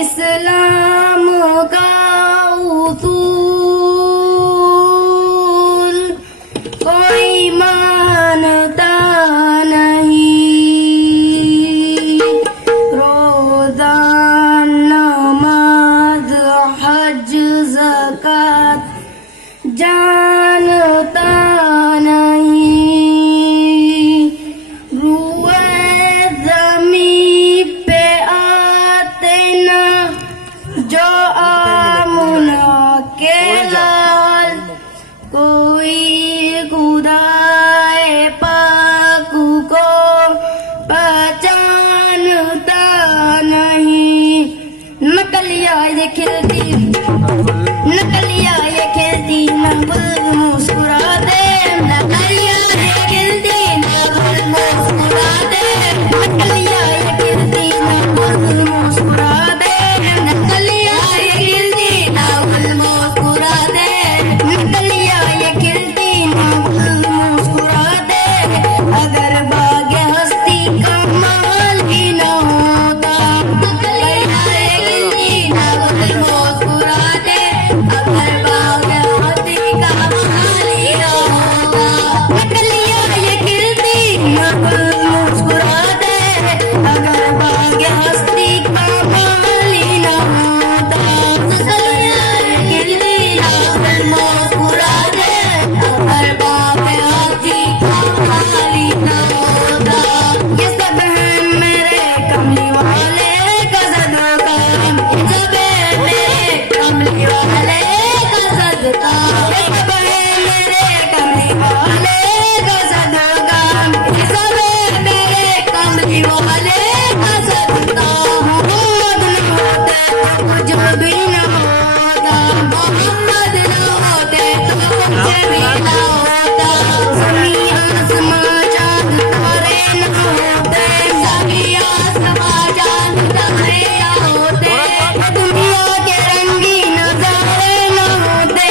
इस्लाम का उसूल कोई मानता नहीं। रोज़ा नमाज हज ज़कात जानता नहीं। रुए ज़मीं पे आते ना जो आमुना के लाल, कोई खुदाए पाक को पहचानता नहीं। नकलिया ये खिलती, नकलिया ये खिलती नगुल मुस्कुरा दे। नकलिया ये खिलती नगुल मुस्कुरा दे। नकलिया ये खिलती नगुल मुस्कुरा दे। नकलिया ये खिलती नगुल मुस्कुरा दे। नकलिया ये खिलती नगुल मुस्कुरा दे। अगर बाग हस्ती का माल ही न होता, नकलिया ये खिलती नगुल मुस्कुरा दे। अगर बाग हस्ती का माल ही न होता, नकलिया ये खिलती नगुल मुस्कुरा दे। अगर बाग हस्ती का माल ही न होता, नकलिया ये खिलती नगुल मुस्कुरा दे। अगर बाग हस्ती का माल ही न होता। ये सब है मेरे कमली वाले का सदका, ये सब है मेरे कमली वाले का सदका। ये सब है मेरे कमली वाले का सदका। ये सब है मेरे कमली वाले का सदका। मोहम्मद न होते तो कुछ भी न होता। मोहम्मद न होते तो कुछ भी न होता। ज़मीं आसमां चाँद तारे न होते। ज़मीं आसमां चाँद तारे न होते। दुनिया के रंगीन नज़ारे न होते।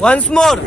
Once more